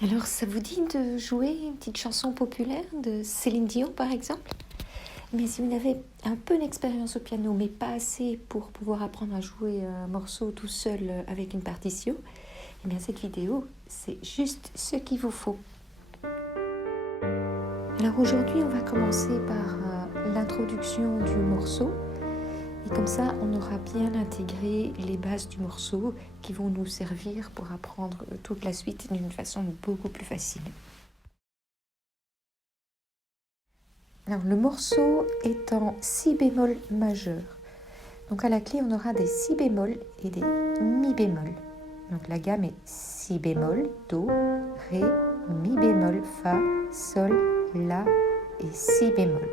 Alors, ça vous dit de jouer une petite chanson populaire de Céline Dion, par exemple? Mais si vous n'avez un peu d'expérience au piano, mais pas assez pour pouvoir apprendre à jouer un morceau tout seul avec une partition, eh bien cette vidéo, c'est juste ce qu'il vous faut. Alors aujourd'hui, on va commencer par l'introduction du morceau. Et comme ça, on aura bien intégré les bases du morceau qui vont nous servir pour apprendre toute la suite d'une façon beaucoup plus facile. Alors, le morceau est en si bémol majeur. Donc à la clé, on aura des si bémol et des mi bémol. Donc la gamme est si bémol, do, ré, mi bémol, fa, sol, la et si bémol.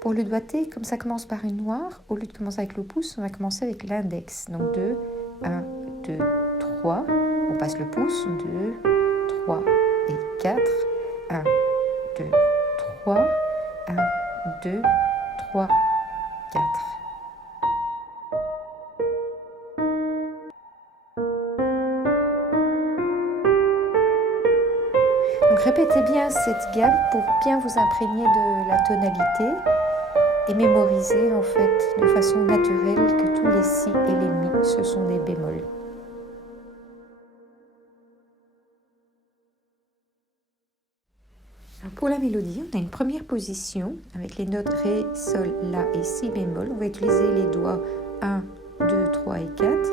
Pour le doigté, comme ça commence par une noire, au lieu de commencer avec le pouce, on va commencer avec l'index. Donc 2, 1, 2, 3. On passe le pouce, 2, 3 et 4. 1, 2, 3. 1, 2, 3, 4. Donc répétez bien cette gamme pour bien vous imprégner de la tonalité et mémoriser en fait de façon naturelle que tous les si et les mi, ce sont des bémols. Alors pour la mélodie, on a une première position avec les notes ré, sol, la et si bémol. On va utiliser les doigts 1, 2, 3 et 4.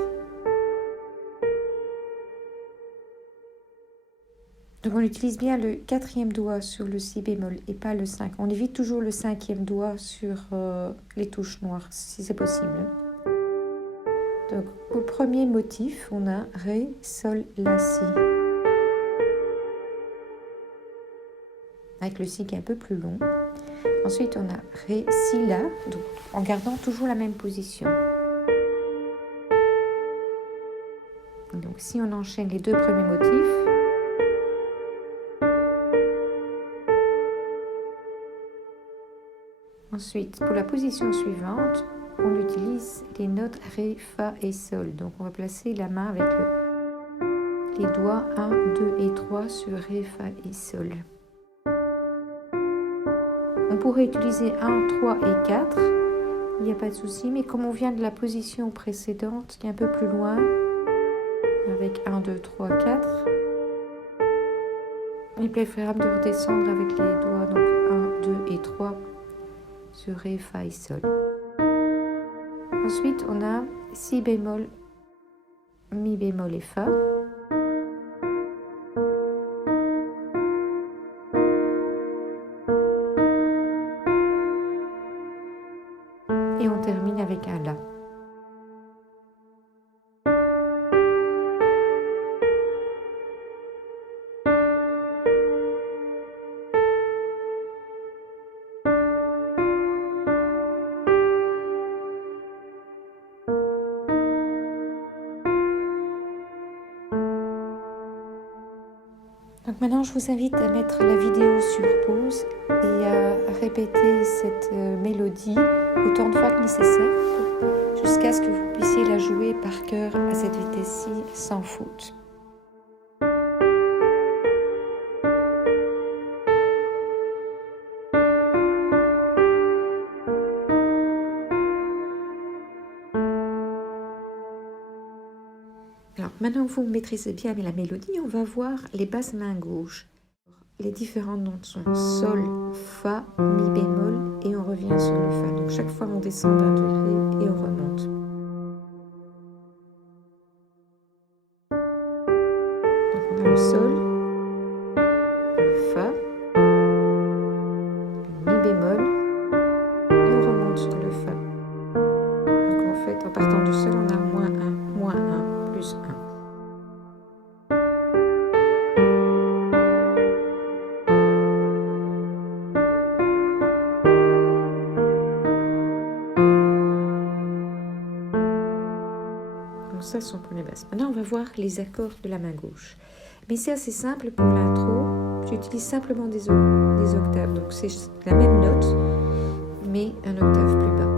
Donc on utilise bien le quatrième doigt sur le si bémol et pas le 5. On évite toujours le cinquième doigt sur les touches noires si c'est possible. Donc pour le premier motif, on a ré, sol, la, si. Avec le si qui est un peu plus long. Ensuite on a ré, si, la, donc en gardant toujours la même position. Donc si on enchaîne les deux premiers motifs, ensuite, pour la position suivante, on utilise les notes ré, fa et sol. Donc, on va placer la main avec les doigts 1, 2 et 3 sur ré, fa et sol. On pourrait utiliser 1, 3 et 4. Il n'y a pas de souci, mais comme on vient de la position précédente, qui est un peu plus loin, avec 1, 2, 3, 4, il est préférable de redescendre avec les doigts donc 1, 2 et 3 sur ré, fa et sol. Ensuite, on a si bémol, mi bémol et fa. Et on termine avec un la. Donc maintenant, je vous invite à mettre la vidéo sur pause et à répéter cette mélodie autant de fois que nécessaire jusqu'à ce que vous puissiez la jouer par cœur à cette vitesse-ci sans faute. Alors maintenant que vous maîtrisez bien la mélodie, on va voir les basses mains gauche. Les différentes notes sont sol, fa, mi bémol et on revient sur le fa. Donc chaque fois on descend d'un degré et on remonte. Donc on a le sol, le fa, le mi bémol et on remonte sur le fa. Donc en fait en partant du sol on a moins 1, plus 1. Donc ça, ce sont pour les basses. Maintenant, on va voir les accords de la main gauche. Mais c'est assez simple pour l'intro. J'utilise simplement des octaves. Donc c'est la même note, mais un octave plus bas.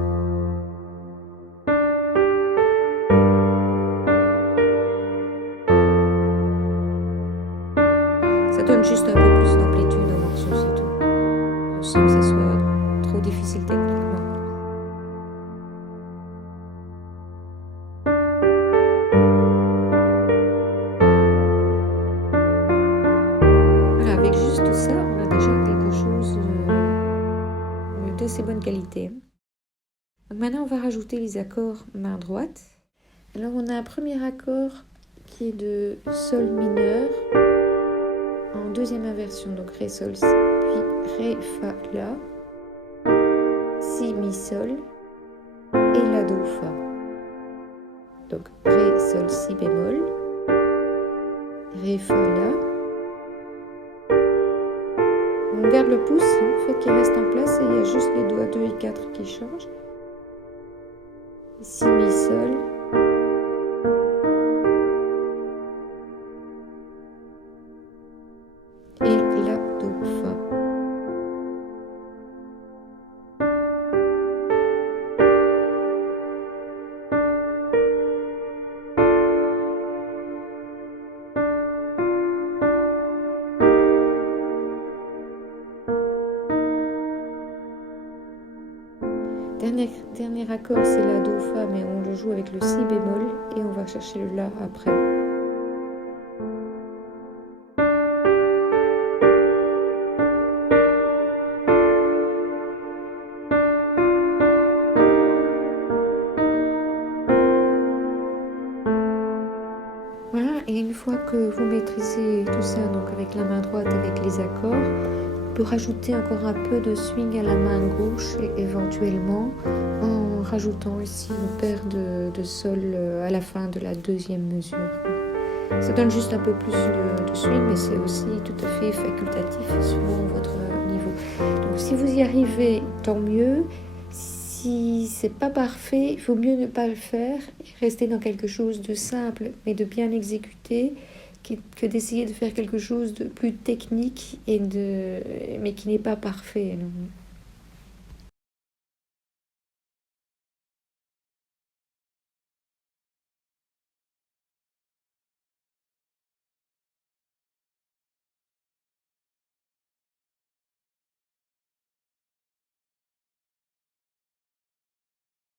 Ça donne juste un peu plus d'amplitude au morceau, c'est tout. Sans que ça soit trop difficile techniquement. Voilà, avec juste ça, on a déjà quelque chose d'assez bonne qualité. Donc maintenant, on va rajouter les accords main droite. Alors, on a un premier accord qui est de Sol mineur en deuxième inversion, donc Ré, Sol, Si, puis Ré, Fa, La, Si, Mi, Sol et La, Do, Fa. Donc Ré, Sol, Si bémol, Ré, Fa, La. On garde le pouce, en fait, qui reste en place et il y a juste les doigts 2 et 4 qui changent. Si, Mi, Sol. Et La, Do, Fa. Dernier accord, c'est La, Do, Fa, mais on le joue avec le Si bémol et on va chercher le La après. Voilà, et une fois que vous maîtrisez tout ça, donc avec la main droite, avec les accords, on peut rajouter encore un peu de swing à la main gauche, et éventuellement en rajoutant ici une paire de sol à la fin de la deuxième mesure. Ça donne juste un peu plus de swing, mais c'est aussi tout à fait facultatif selon votre niveau. Donc si vous y arrivez, tant mieux. Si c'est pas parfait, il vaut mieux ne pas le faire et rester dans quelque chose de simple mais de bien exécuté que d'essayer de faire quelque chose de plus technique mais qui n'est pas parfait.